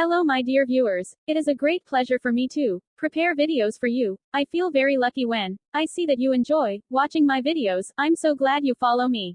Hello my dear viewers, it is a great pleasure for me to prepare videos for you. I feel very lucky when I see that you enjoy watching my videos. I'm so glad you follow me.